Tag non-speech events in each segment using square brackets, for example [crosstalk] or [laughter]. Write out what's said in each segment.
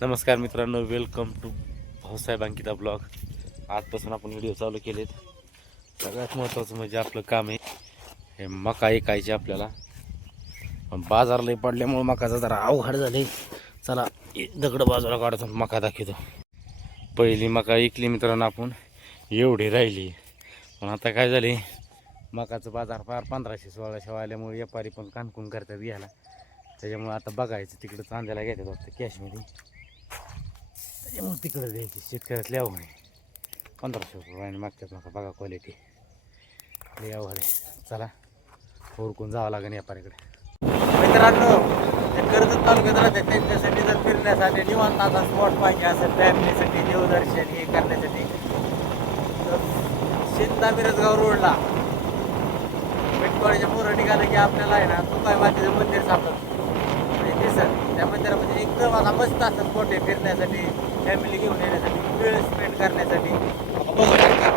नमस्कार मित्रांनो welcome to Bhausaheb Ankita blog आजपासून आपण व्हिडिओ चालू केलेत. सगळ्यात महत्त्वाचं म्हणजे आपलं काम आहे हे मका ऐकायचे आपल्याला. पण बाजार पडल्यामुळं पडल्यामुळे मकाचा जरा अवघड झाले चला दगडं बाजूला काढतो मका दाखवतो. पहिली मका ऐकली मित्रांनो आपण एवढी राहिली. पण आता काय झाले मकाचं बाजार फार पंधराशे सोळाशे वाल्यामुळे व्यापारी पण कानकून करतात घ्यायला त्याच्यामुळे आता बघायचं तिकडं चांद्याला घेतात वाटतं कॅशमध्ये त्याच्यामुळे तिकडं द्यायची शेतकऱ्यातले अवघड आहे. पंधराशे रुपये मागतात नका बघा क्वालिटी लय अवघड आहे. चला हुरकून जावं लागेल व्यापारीकडे. मित्रांनो ते कर्जत तालुक्यात राहतात त्यांच्यासाठी जर फिरण्यासाठी निवांताचा स्पॉट पाहिजे असेल फॅमिलीसाठी देवदर्शन हे करण्यासाठी तर शिंदा मिरजगाव रोडला. पेटवाडीच्या मोरं निघालं की आपल्याला आहे ना तुकाय मातेचं मंदिर सापडतं. म्हणजे दिसत त्या मंदिरामध्ये एकदम असा मस्त असं स्पॉट आहे फिरण्यासाठी. फॅमिली घेऊन येण्यासाठी वेळ स्पेंड करण्यासाठी. बघू शकता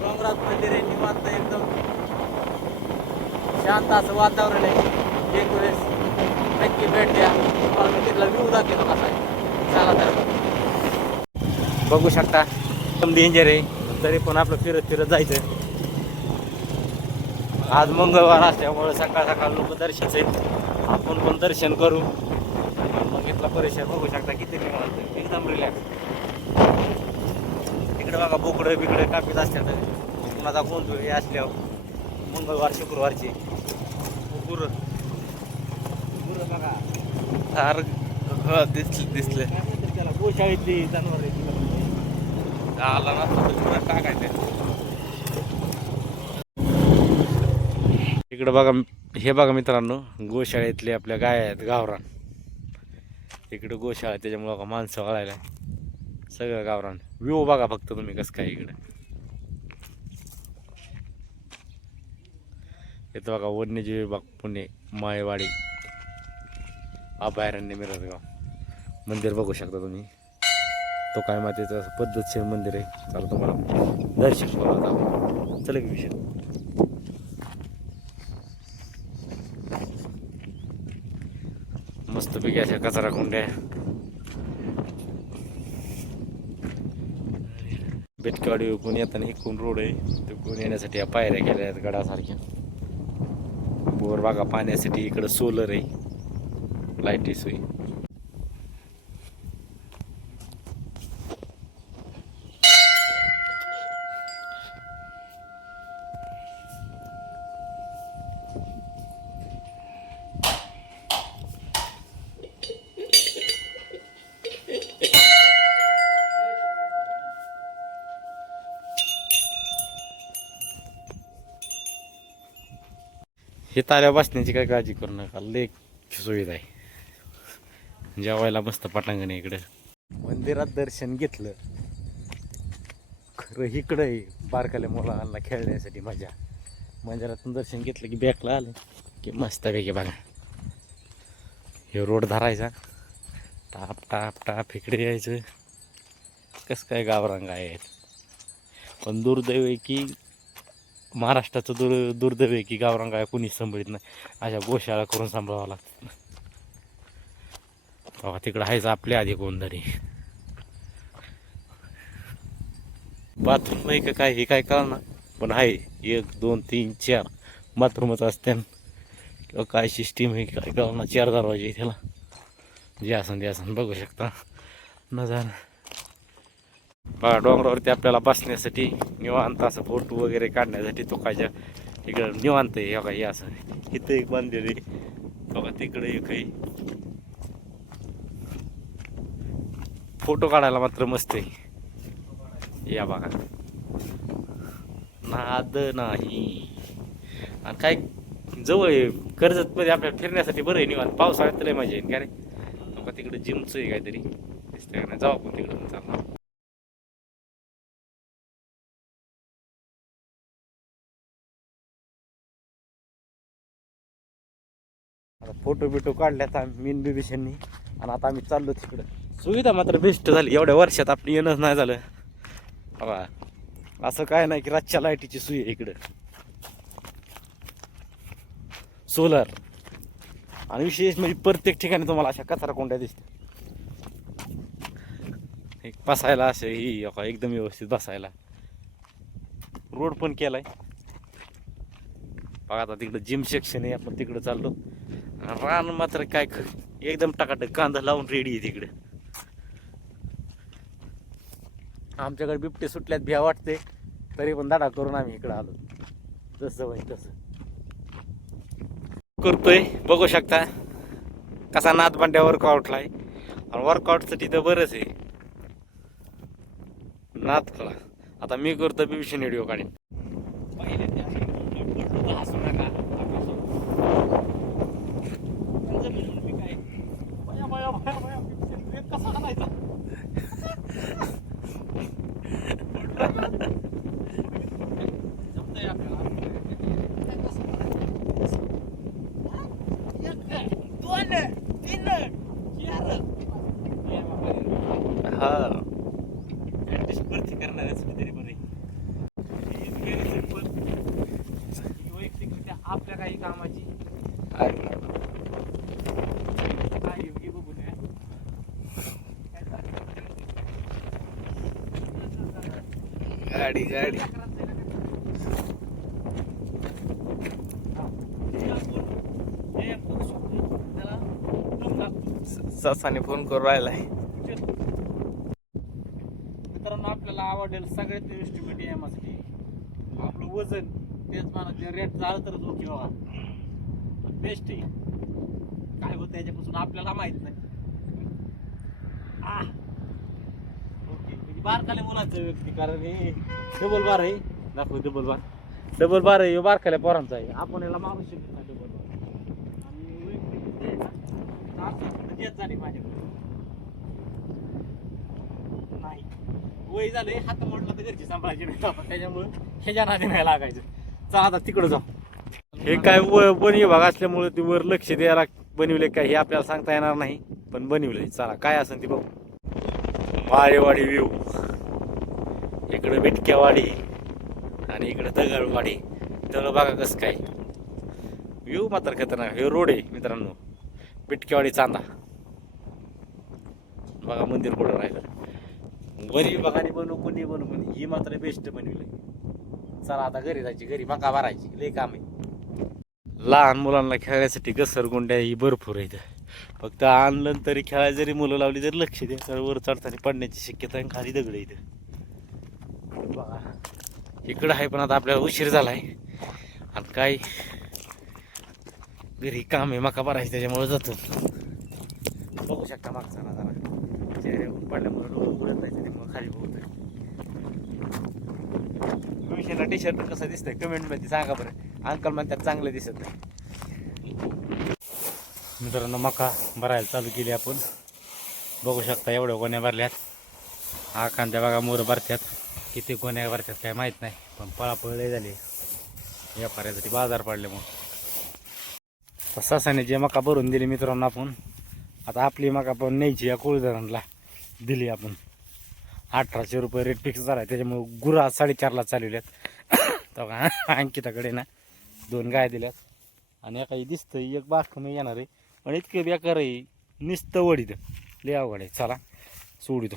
डोंगरात मंदिर आहे निवांत एकदम. शांत असं वातावरण आहे. एक वेळेस नक्की भेट द्या. तुम्हाला मी तिथला व्ह्यू दाखवतो कसा आहे. चला तर. बघू शकता. एकदम डेंजर आहे. तरी पण आपलं फिरत फिरत जायचं. आज मंगळवार असल्यामुळे सकाळ सकाळ लोक दर्शनच आहेत आपण पण दर्शन करू. मग इथला परिसर बघू शकता किती निवांत एकदम रिलॅक्स इकडे बघा बोकडं बिकडे कापीत असतात. कुणाचा गोंधळ हे असल्यावर मंगळवार शुक्रवारची. गुरु. गुरु बघा. फार दिसले दिसले. त्याला गोशाळेतली जनावर आला नसता टाकायचं. इकडं बघा हे बघा मित्रांनो गोशाळेतले आपल्या गाय आहेत गावरान. इकडं गोशाळा त्याच्यामुळं बघा माणसं वळायला सगळं गावरान. व्ह्यू बघा फक्त तुम्ही कसं काय इकडं. येतो बघा वन्यजीव विभाग पुणे मायवाडी अभयारण्य मिरजगाव. मंदिर बघू शकता तुम्ही. तो काय मातेचं असं पद्धतशीर मंदिर आहे. चला तुम्हाला दर्शन करू चला की विषय. मस्तपैकी अशा कचरा कुंड्या बेटकाडी विकून येताना कोण रोड आहे. तिकून येण्यासाठी या पायऱ्या केल्या आहेत गडासारख्या. बोरबागा पाहण्यासाठी इकडं सोलर आहे. लाईटी सोयी. हे ताऱ्या बसण्याची काय काळजी करू नका. लय सुविधा आहे. जेवायला मस्त पटांगण आहे इकडं. मंदिरात दर्शन घेतलं. खरं इकडं आहे. बारकाल्या मुलांना खेळण्यासाठी मजा. मंदिरातून दर्शन घेतलं की बॅकला आलं. की मस्त पैकी बघा. हे रोड धरायचा. टाप टाप टाप इकडे यायचं. कसं काय गावरांग आहे पण दुर्दैव आहे की महाराष्ट्राचं दुर दुर्दैव आहे की गावरांग आहे कोणीच सांभाळत नाही. अशा गोशाळा करून सांभाळावं लागतं. बाबा तिकडं आहेच आपल्या आधी कोणतरी बाथरूम नाही का काय हे काय कळणार पण आहे एक दोन तीन चार बाथरूमच असते किंवा काय सिस्टीम आहे काय कळणार चार दरवाजे त्याला जे असन ते असन बघू शकता. नजारा बघा डोंगरावरती आपल्याला बसण्यासाठी निवांत असं फोटो वगैरे काढण्यासाठी तो कायच्या इकडं निवांत आहे बघा हे असं. इथं एक बांधलेलं आहे. बघा तिकडे एक आहे. फोटो काढायला मात्र मस्त आहे. या बघा. नाद नाही. आणि काय जवळ आहे कर्जतमध्ये आपल्याला फिरण्यासाठी बरं आहे निवांत. पावसाळ्यात लय मजा येईल का रे? बघा तिकडे जिमचं आहे काहीतरी. दिसतंय का नाही? जाऊ आपण तिकडं. चालणार आता फोटो बिटो काढल्यात आम्ही मीन आणि आता आम्ही चाललो तिकडं. सुविधा मात्र बेस्ट झाली. एवढ्या वर्षात आपली येणंच नाही झालं. बाबा असं काय नाही की रातच्या लाईटीची सुई आहे इकडं. सोलर आणि विशेष म्हणजे प्रत्येक ठिकाणी तुम्हाला अशा कचरा कोंड्या दिसतात. एक बसायला असे ही अका एकदम व्यवस्थित बसायला. रोड पण केलाय. बघा आता तिकडं जिम सेक्शन आहे आपण तिकडं चाललो. रान मात्र काय एकदम टाकाटक कांदा लावून रेडी आहे तिकडे. आमच्याकडे बिबटे सुटल्यात भ्या वाटते. तरी पण दाडा करून आम्ही इकडं आलो. जसं होईल तसं. करतोय बघू शकता. कसा नाथ बांड्या वर्कआउटला आहे. आणि वर्कआउटचं तिथं बरंच आहे. नाथ कळा. आता मी करतो बिभीषण व्हिडिओ काढेन. ऍडजस्ट करते करणार आहे तरी बरे वैयक्तिकरित्या आपल्या काही कामाची काय योग्य. गाडी हे करू. ससाने फोन करून राहिलाय मित्रांनो आपल्याला आवडेल सगळ्यात इन्स्ट्रुमेंट यामासाठी आपलं वजन तेच म्हणा ते रेट झालं तरच ओके बाबा. बेस्ट आहे. काय होतं याच्यापासून आपल्याला माहीत नाही. आ ओके म्हणजे बारकाल्या मुलांचं व्यक्ती कारण हे डबल बार आहे. दाखव डबल बार डबल बार आहे बारकाल्या पोरांचा आहे. आपण याला मारू शकत नाही डबल बार आणि तेच झाली माझ्याकडे? नाही. वय झालंय हात मोडला तर घरची सांभाळायची नाही. आपण त्याच्यामुळे ह्याच्या नादी नाही लागायचं. चला आता तिकडं जाऊ. हे काय व वन विभाग असल्यामुळे ते वर लक्ष द्यायला बनविले काय हे आपल्याला सांगता येणार नाही पण बनविले चला काय असेल ते भाऊ वाळेवाडी व्ह्यू इकडं बिटक्यावाडी आणि इकडं दगडवाडी. तर बघा कसं काय. व्ह्यू मात्र खतरनाक. हे रोड आहे मित्रांनो. बिटक्यावाडी चांदा. बघा मंदिर कुठं राहिलं. वरी विभागाने बनवू कोणी बनवू कोणी ही मात्र बेस्ट बनविलंय. चला आता घरी जायची घरी मका भरायची. लय काम आहे. लहान मुलांना खेळायसाठी घसरगुंड्या ही भरपूर आहेत. फक्त आणलं तरी खेळायला जरी मुलं लावली तरी लक्ष द्या. तर वर चढताना पडण्याची शक्यता आहे आणि खाली दगड आहे इथं बघा. इकडं आहे पण आता आपल्याला उशीर झालाय. आणि काय? घरी काम आहे मका भरायची त्याच्यामुळे जातो. बघू शकता मागचा ना जरा पडल्यामुळे डोळे उघडत नाही खाली बघत विषयला टी शर्ट कसं दिसतंय? कमेंटमध्ये सांगा बरं. अंकल म्हणतात चांगलं दिसत नाही. मित्रांनो मका भरायला चालू केली आपण. बघू शकता एवढ्या गोण्या भरल्यात. हा कांद्या बघा मोर भरत्यात. किती गोण्या भरत्यात काय माहीत नाही पण पळापळ लय झाली. व्यापाऱ्यासाठी बाजार पडले मग ससाने जे मका भरून दिली मित्रांनो आपण आता आपली मका पण न्यायची या कोळधरणला दिली आपण. अठराशे रुपये रेट फिक्स झाला आहे त्याच्यामुळे गुरा साडेचारला चालवल्यात [coughs] तेव्हा अंकिताकडे ना दोन गाय दिल्यात. आणि एका दिसतं एक बाख मी येणार आहे. पण इतकं बेकार आहे नुसतं वडीत. लय अवघड आहे. चला सोडितो